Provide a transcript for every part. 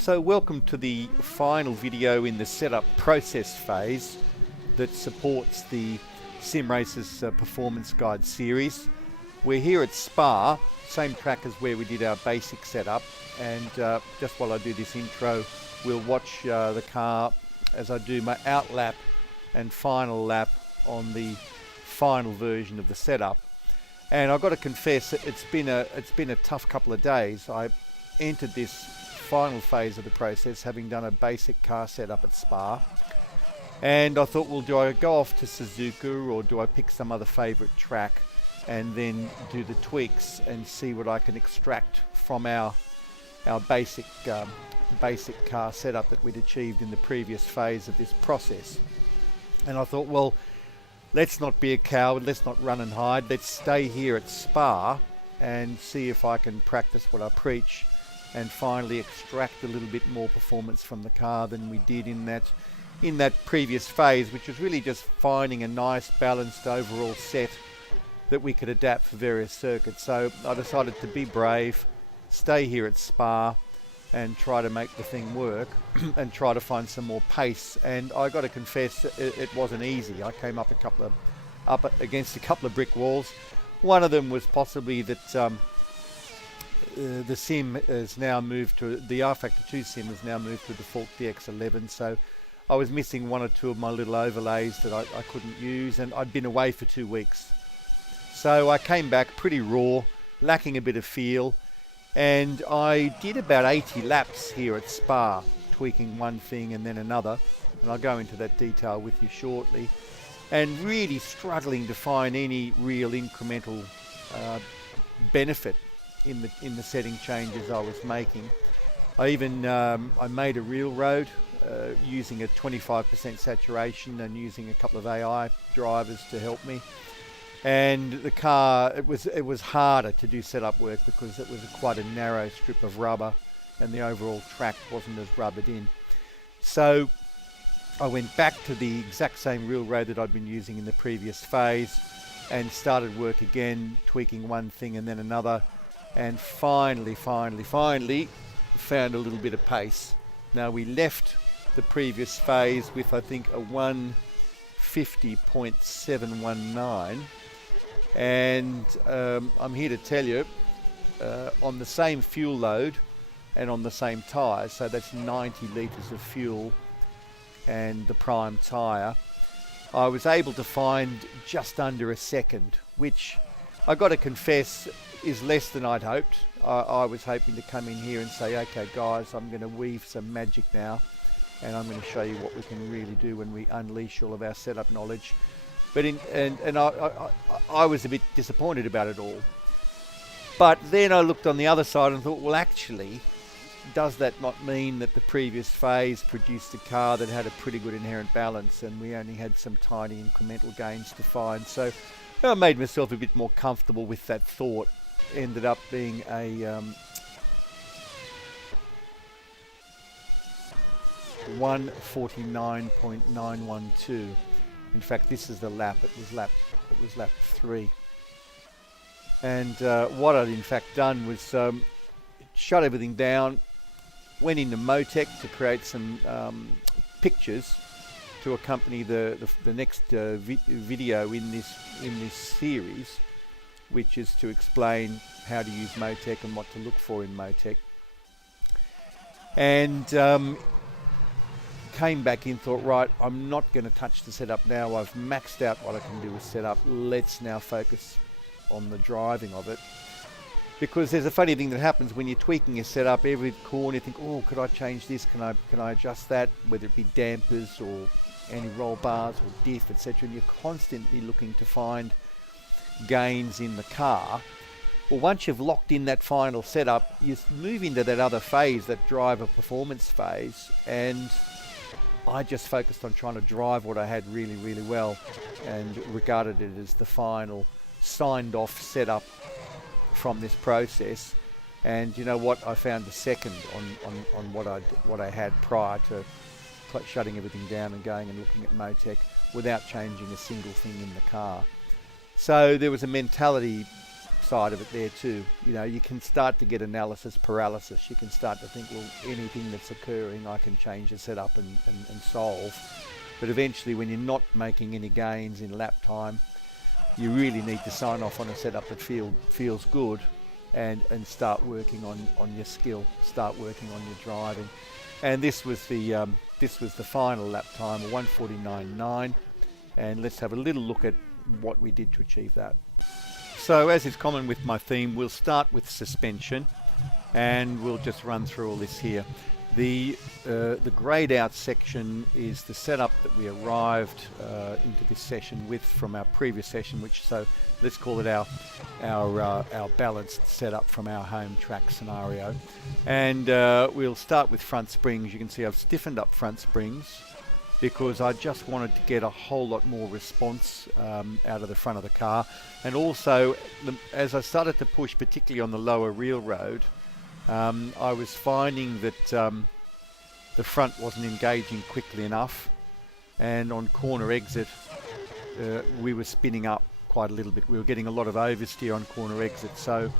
So welcome to the final video in the setup process phase that supports the Sim Racers Performance Guide series. We're here at Spa, same track as where we did our basic setup, and just while I do this intro, we'll watch the car as I do my out lap and final lap on the final version of the setup. And I've got to confess, it's been a tough couple of days. I entered this final phase of the process having done a basic car setup at Spa, and I thought, well, do I go off to Suzuka or do I pick some other favourite track and then do the tweaks and see what I can extract from our basic car setup that we'd achieved in the previous phase of this process. And I thought, well, let's not be a coward, let's not run and hide, let's stay here at Spa and see if I can practice what I preach and finally extract a little bit more performance from the car than we did in that previous phase, which was really just finding a nice balanced overall set that we could adapt for various circuits. So I decided to be brave, stay here at Spa and try to make the thing work and try to find some more pace. And I got to confess, it wasn't easy. I came up against a couple of brick walls. One of them was possibly that the sim has now moved to the R-Factor 2 sim has now moved to default DX11, so I was missing one or two of my little overlays that I couldn't use, and I'd been away for 2 weeks. So I came back pretty raw, lacking a bit of feel, and I did about 80 laps here at Spa, tweaking one thing and then another, and I'll go into that detail with you shortly, and really struggling to find any real incremental benefit in the setting changes I was making. I even I made a real road using a 25% saturation and using a couple of AI drivers to help me. And the car, it was harder to do setup work because it was quite a narrow strip of rubber and the overall track wasn't as rubbered in. So I went back to the exact same real road that I'd been using in the previous phase and started work again, tweaking one thing and then another, and finally found a little bit of pace. Now we left the previous phase with I think a 150.719, and I'm here to tell you on the same fuel load and on the same tyres, so that's 90 litres of fuel and the prime tyre, I was able to find just under a second, which I got to confess is less than I'd hoped. I was hoping to come in here and say, okay guys, I'm going to weave some magic now and I'm going to show you what we can really do when we unleash all of our setup knowledge. But I was a bit disappointed about it all. But then I looked on the other side and thought, well, actually, does that not mean that the previous phase produced a car that had a pretty good inherent balance and we only had some tiny incremental gains to find? So I made myself a bit more comfortable with that thought. Ended up being a 149.912. In fact, this is the lap. It was lap 3. And what I'd in fact done was shut everything down, went into Motec to create some pictures to accompany the next video in this series, which is to explain how to use Motec and what to look for in Motec. And came back in, thought, right, I'm not going to touch the setup now. I've maxed out what I can do with setup. Let's now focus on the driving of it. Because there's a funny thing that happens when you're tweaking your setup. Every corner you think, oh, could I change this? Can I adjust that? Whether it be dampers or anti-roll bars or diff, etc. And you're constantly looking to find gains in the car. Well, once you've locked in that final setup, you move into that other phase, that driver performance phase, and I just focused on trying to drive what I had really, really well and regarded it as the final signed off setup from this process. And you know what, I found a second on what I had prior to shutting everything down and going and looking at Motec without changing a single thing in the car. So there was a mentality side of it there too. You know, you can start to get analysis paralysis. You can start to think, well, anything that's occurring, I can change the setup and solve. But eventually, when you're not making any gains in lap time, you really need to sign off on a setup that feels good, and start working on your skill, start working on your driving. And this was the final lap time, 1:49.9. And let's have a little look at what we did to achieve that. So, as is common with my theme, we'll start with suspension, and we'll just run through all this here. The grayed out section is the setup that we arrived into this session with from our previous session, which, so let's call it our balanced setup from our home track scenario. And we'll start with front springs. You can see I've stiffened up front springs because I just wanted to get a whole lot more response out of the front of the car. And also, as I started to push, particularly on the lower real road, I was finding that the front wasn't engaging quickly enough, and on corner exit we were spinning up quite a little bit. We were getting a lot of oversteer on corner exit. So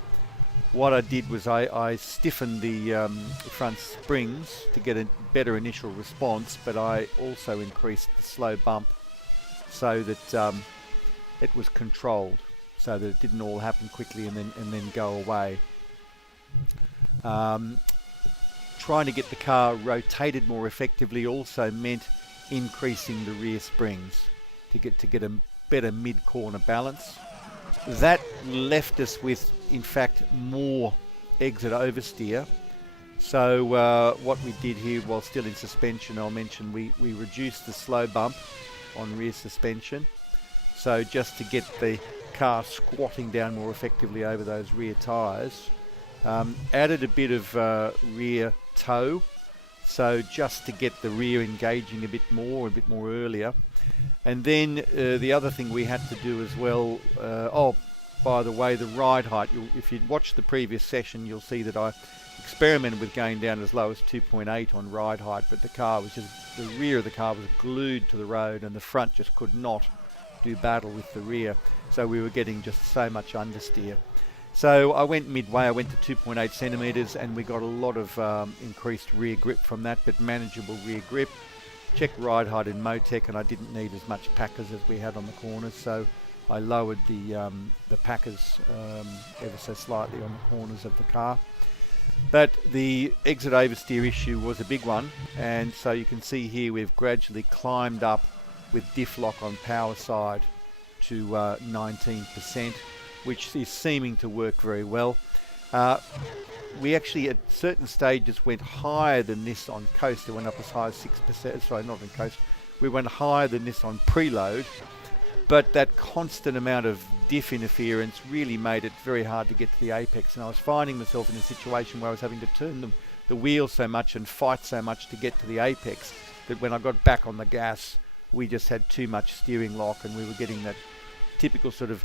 what I did was I stiffened the front springs to get a better initial response, but I also increased the slow bump so that it was controlled, so that it didn't all happen quickly and then go away. Trying to get the car rotated more effectively also meant increasing the rear springs to get a better mid-corner balance. That left us with, in fact, more exit oversteer. So what we did here, while still in suspension, I'll mention we reduced the slow bump on rear suspension, so just to get the car squatting down more effectively over those rear tyres. Added a bit of rear toe, so just to get the rear engaging a bit more earlier. And then the other thing we had to do as well, oh, by the way, the ride height, if you'd watched the previous session, you'll see that I experimented with going down as low as 2.8 on ride height, but the rear of the car was glued to the road and the front just could not do battle with the rear, so we were getting just so much understeer. So I went midway, I went to 2.8 centimetres, and we got a lot of increased rear grip from that, but manageable rear grip. Checked ride height in Motec, and I didn't need as much packers as we had on the corners, so I lowered the packers ever so slightly on the corners of the car. But the exit oversteer issue was a big one, and so you can see here we've gradually climbed up with diff lock on power side to 19%. Which is seeming to work very well. We actually at certain stages went higher than this on coast. It went up as high as 6%, sorry, not on coast. We went higher than this on preload, but that constant amount of diff interference really made it very hard to get to the apex, and I was finding myself in a situation where I was having to turn the wheel so much and fight so much to get to the apex that when I got back on the gas, we just had too much steering lock, and we were getting that typical sort of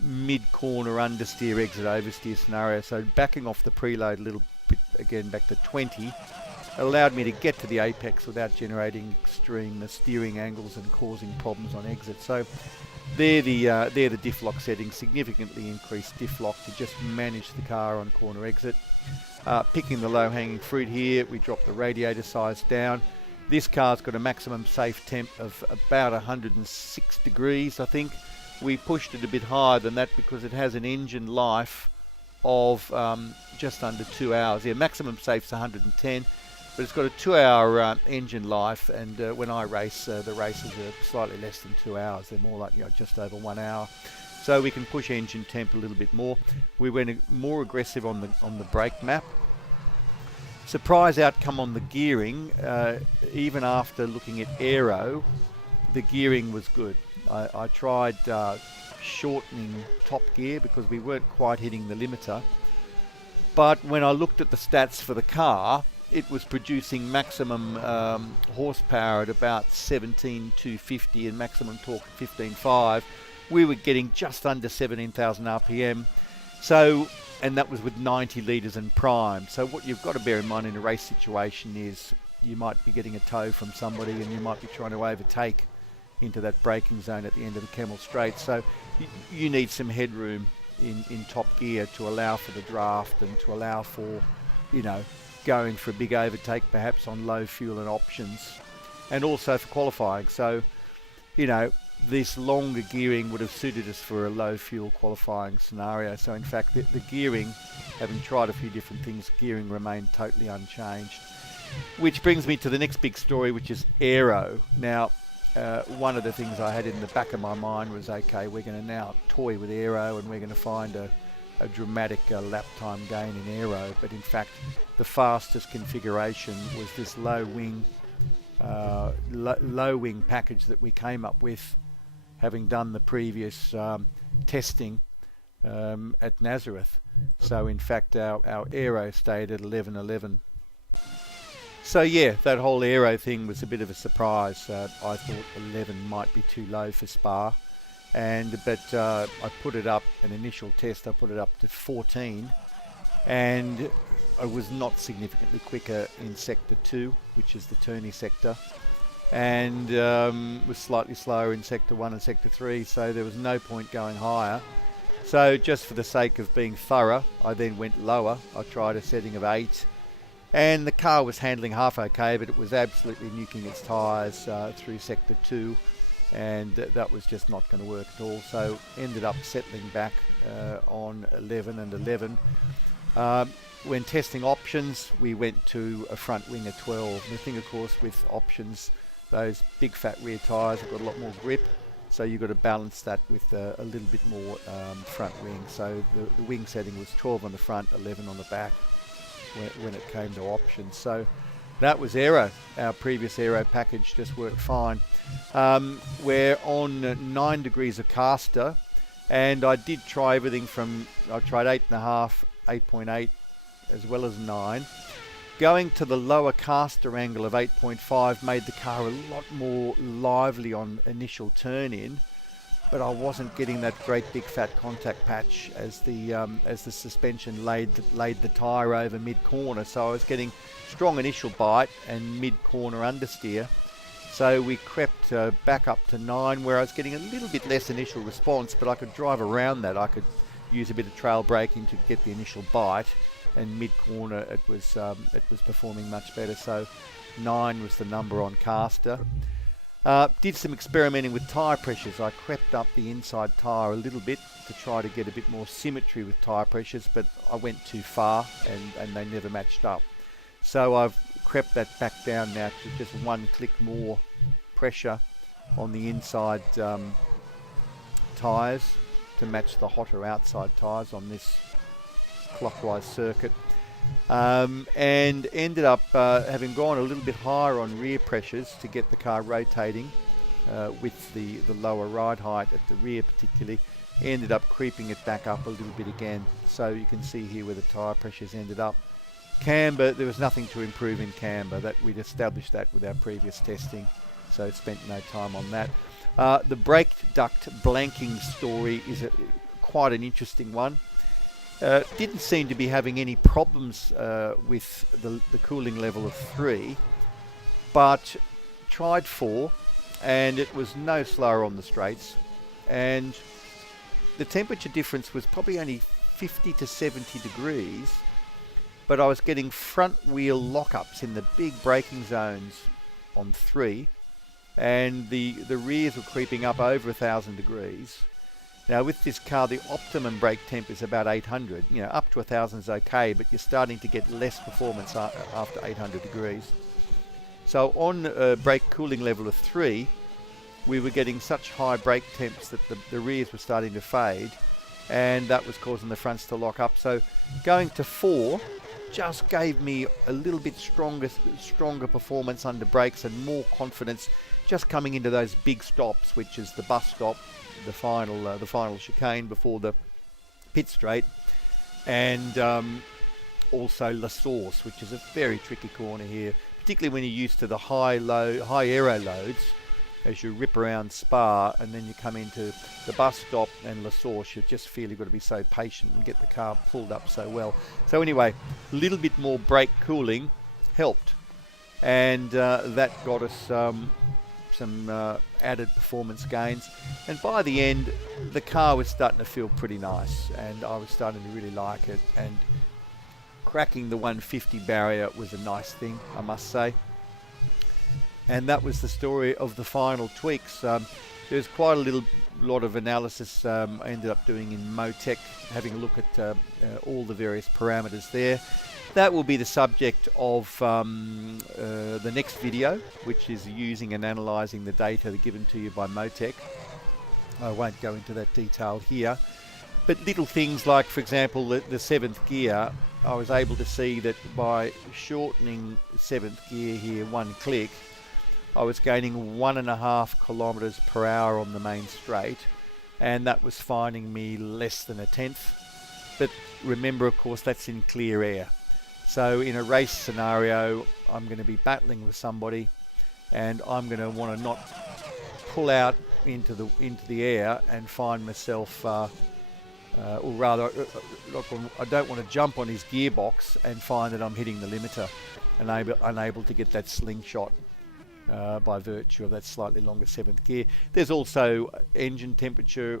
mid-corner understeer, exit oversteer scenario. So backing off the preload a little bit, again back to 20, allowed me to get to the apex without generating extreme steering angles and causing problems on exit. So they're the diff lock settings, significantly increased diff lock to just manage the car on corner exit. Picking the low-hanging fruit here, we dropped the radiator size down. This car's got a maximum safe temp of about 106 degrees, I think. We pushed it a bit higher than that because it has an engine life of just under 2 hours. Yeah, maximum safe's 110, but it's got a 2-hour engine life, and when I race, the races are slightly less than 2 hours. They're more like just over 1 hour. So we can push engine temp a little bit more. We went more aggressive on the brake map. Surprise outcome on the gearing, even after looking at Aero, the gearing was good. I tried shortening top gear because we weren't quite hitting the limiter, but when I looked at the stats for the car, it was producing maximum horsepower at about 17,250 and maximum torque at 15,500. We were getting just under 17,000 RPM, so, and that was with 90 litres and prime. So what you've got to bear in mind in a race situation is you might be getting a tow from somebody and you might be trying to overtake into that braking zone at the end of the Camel Straight. So you need some headroom in top gear to allow for the draft and to allow for, you know, going for a big overtake perhaps on low fuel and options, and also for qualifying. So, you know, this longer gearing would have suited us for a low fuel qualifying scenario. So in fact, the gearing, having tried a few different things, gearing remained totally unchanged. Which brings me to the next big story, which is Aero. Now, one of the things I had in the back of my mind was, okay, we're going to now toy with Aero and we're going to find a dramatic lap time gain in Aero. But in fact, the fastest configuration was this low wing package that we came up with, having done the previous testing at Nazareth. So in fact, our Aero stayed at 11.11. So yeah, that whole Aero thing was a bit of a surprise. I thought 11 might be too low for Spa, but I put it up, an initial test, I put it up to 14, and I was not significantly quicker in Sector 2, which is the turny sector, and was slightly slower in Sector 1 and Sector 3, so there was no point going higher. So just for the sake of being thorough, I then went lower. I tried a setting of 8, and the car was handling half okay, but it was absolutely nuking its tyres through Sector 2, and that was just not going to work at all. So ended up settling back on 11 and 11. When testing options, we went to a front wing of 12. The thing, of course, with options, those big fat rear tyres have got a lot more grip, so you've got to balance that with a little bit more front wing. So the wing setting was 12 on the front, 11 on the back when it came to options. So that was Aero. Our previous Aero package just worked fine. We're on 9 degrees of caster, and I did try everything from, I tried 8.5, 8.8, as well as 9. Going to the lower caster angle of 8.5 made the car a lot more lively on initial turn in, but I wasn't getting that great big fat contact patch as the suspension laid the tyre over mid corner. So I was getting strong initial bite and mid corner understeer. So we crept back up to 9, where I was getting a little bit less initial response, but I could drive around that. I could use a bit of trail braking to get the initial bite, and mid corner it was performing much better. So 9 was the number on caster. Did some experimenting with tyre pressures. I crept up the inside tyre a little bit to try to get a bit more symmetry with tyre pressures, but I went too far and they never matched up. So I've crept that back down now to just 1 click more pressure on the inside tyres to match the hotter outside tyres on this clockwise circuit. And ended up having gone a little bit higher on rear pressures to get the car rotating with the lower ride height at the rear particularly. Ended up creeping it back up a little bit again. So you can see here where the tyre pressures ended up. Camber, there was nothing to improve in camber. That we'd established that with our previous testing, so spent no time on that. The brake duct blanking story is quite an interesting one. Didn't seem to be having any problems with the cooling level of 3, but tried 4, and it was no slower on the straights, and the temperature difference was probably only 50 to 70 degrees, but I was getting front wheel lockups in the big braking zones on 3, and the rears were creeping up over 1,000 degrees. Now with this car, the optimum brake temp is about 800. You know, up to 1,000 is okay, but you're starting to get less performance after 800 degrees. So on a brake cooling level of 3, we were getting such high brake temps that the rears were starting to fade, and that was causing the fronts to lock up. So going to 4 just gave me a little bit stronger performance under brakes and more confidence just coming into those big stops, which is the bus stop, the final chicane before the pit straight, and also La Source, which is a very tricky corner here, particularly when you're used to the high aero loads. As you rip around Spa and then you come into the bus stop and La Source, you just feel you've got to be so patient and get the car pulled up so well. So anyway, a little bit more brake cooling helped, and that got us some added performance gains. And by the end, the car was starting to feel pretty nice, and I was starting to really like it. And cracking the 150 barrier was a nice thing, I must say. And that was the story of the final tweaks. There's quite a lot of analysis I ended up doing in Motec, having a look at all the various parameters there. That will be the subject of the next video, which is using and analysing the data given to you by Motec. I won't go into that detail here. But little things like, for example, the seventh gear, I was able to see that by shortening seventh gear here 1 click, I was gaining 1.5 kilometres per hour on the main straight, and that was finding me less than 1/10. But remember, of course, that's in clear air. So in a race scenario, I'm going to be battling with somebody, and I'm going to want to not pull out into the air and find myself, or rather, I don't want to jump on his gearbox and find that I'm hitting the limiter, and unable to get that slingshot. By virtue of that slightly longer seventh gear. There's also engine temperature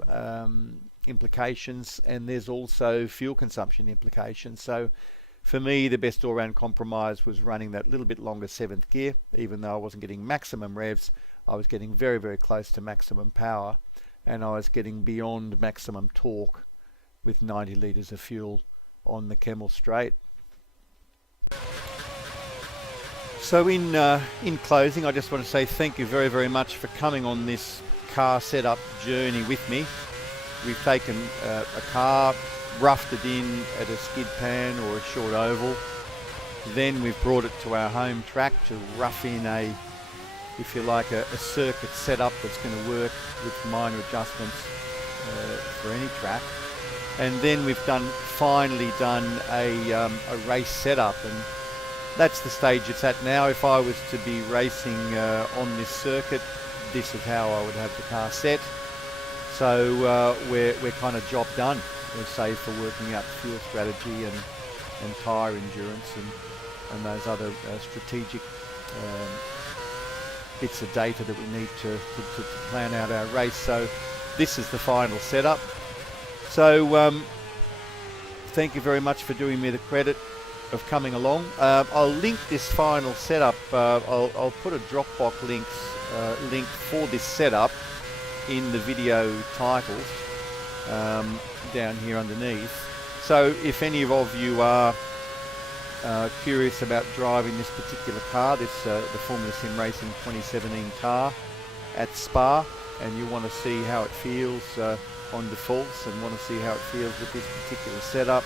implications, and there's also fuel consumption implications. So for me, the best all-round compromise was running that little bit longer seventh gear. Even though I wasn't getting maximum revs, I was getting very, very close to maximum power, and I was getting beyond maximum torque with 90 litres of fuel on the Kemmel straight. So in closing, I just want to say thank you very, very much for coming on this car setup journey with me. We've taken a car, roughed it in at a skid pan or a short oval. Then we've brought it to our home track to rough in if you like, a circuit setup that's going to work with minor adjustments for any track. And then we've finally done a race setup, and that's the stage it's at now. If I was to be racing on this circuit, this is how I would have the car set. So we're kind of job done. We're safe for working out fuel strategy and tyre endurance and those other strategic bits of data that we need to plan out our race. So this is the final setup. So thank you very much for doing me the credit of coming along. I'll link this final setup. I'll put a Dropbox link for this setup in the video titles down here underneath. So if any of you are curious about driving this particular car, the Formula Sim Racing 2017 car at Spa, and you want to see how it feels on defaults and want to see how it feels with this particular setup,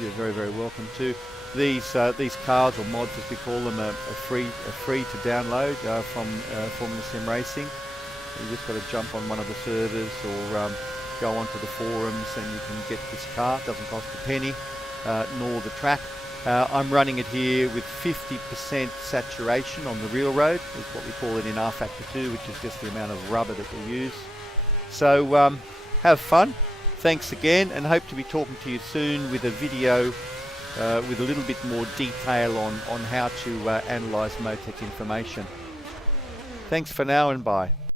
you're very, very welcome to. These cars, or mods as we call them, are free to download from Formula Sim Racing. You just got to jump on one of the servers or go onto the forums and you can get this car. It doesn't cost a penny, nor the track. I'm running it here with 50% saturation on the real road, is what we call it in R Factor 2, which is just the amount of rubber that we use. So have fun. Thanks again, and hope to be talking to you soon with a video with a little bit more detail on how to analyse Motec information. Thanks for now, and bye.